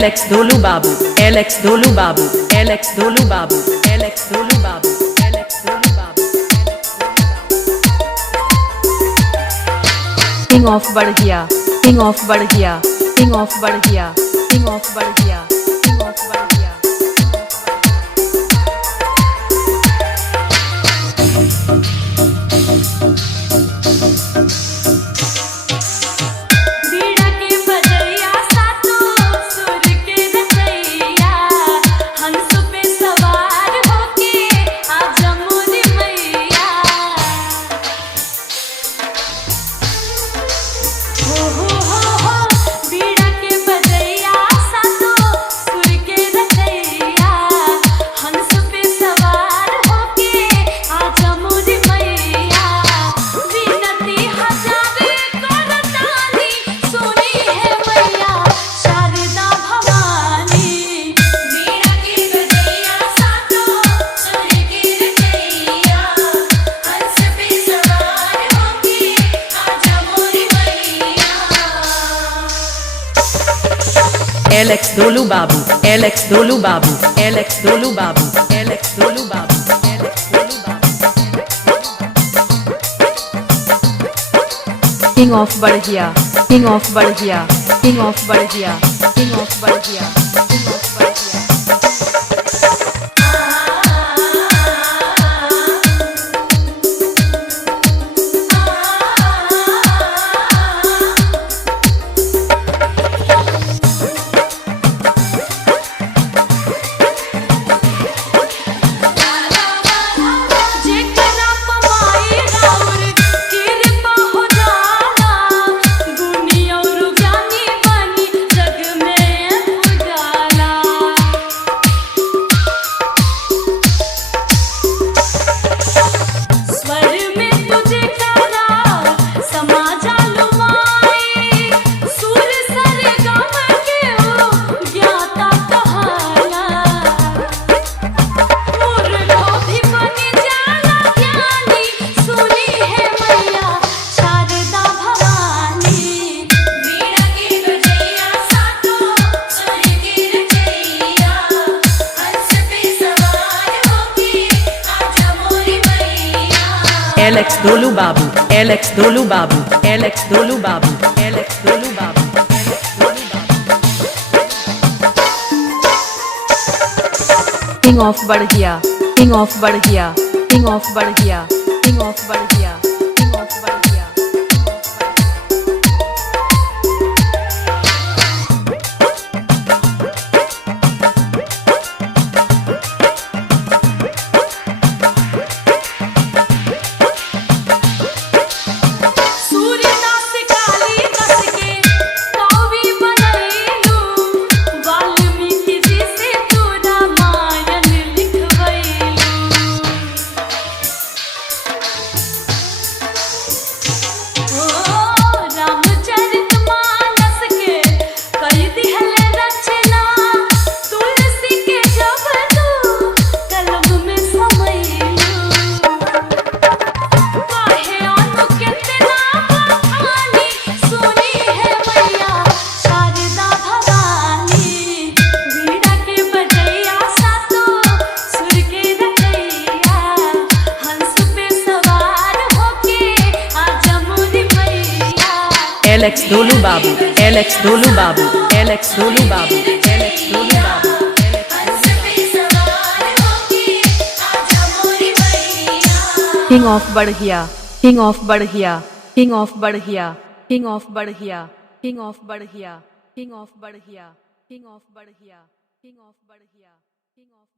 LX Dolu Babu, LX Dolu Babu, LX Dolu Babu, LX Dolu Babu, LX Dolu Babu, King of बढ़िया, King of बढ़िया, King of बढ़िया, King of बढ़िया, King of बढ़िया। बीड़ा के बजैया सातों सुर के रचैया, हंस पे सवार होके आजा मोरी मैया। हो बीड़ा के बजैया सातों सुर के रचैया, हंस पे सवार होके आजा मोरी मैया। विनती हजारे करतानी सुनी है मैया शारदा भवानी। बीड़ा के बजैया सातों सुर के रचैया, हंस पे सवार होके आजा मोरी मैया। LX Dolu Babu, LX Dolu Babu, LX Dolu Babu, LX Dolu Babu, LX Dolu Babu। King of बढ़िया, King of बढ़िया, King of बढ़िया, King of बढ़िया, King of बढ़िया। जेकरा पवाई राउर कृपा हो जाला, गुनी और ज्ञानी बनी जग में उजाला। स्वर में तुझे करा समा जालू माई, सुर सरगम के ओ ज्ञाता कहाला। मूर्खों भी बन जाला ज्ञानी, सुनी है मैया शारदा भवानी। बीड़ा के बजैया सातों सुर के रचैया, हंस पे सवार होके आजा मोरी मैया। LX Dolu Babu, LX Dolu Babu, LX Dolu Babu, LX Dolu Babu, LX Dolu Babu। King of बढ़िया, King of बढ़िया, King of बढ़िया, King of बढ़िया, King of बढ़िया। सूर्यदास कालिदास के कवि बनैलू, वाल्मीकि जी से तू रामायण लिखवैलू। ओ रामचरितमानस के कई दिहल रचना, तुलसी के जब तू कलम में समैलू। काहे अनु कितना बखानी, सुनी है मैया शारदा भवानी। बीड़ा के बजैया सातों सुर के रचैया, हंस पे सवार होके आजा मोरी मैया। LX Dolu Babu, LX Dolu Babu, LX Dolu Babu, LX Dolu Babu, हंस पे सवार होके आजा मोरी मैया। King of बढ़िया, King of बढ़िया, King of बढ़िया, King of बढ़िया, King of बढ़िया, King of बढ़िया, King of बढ़िया, King of बढ़िया, King of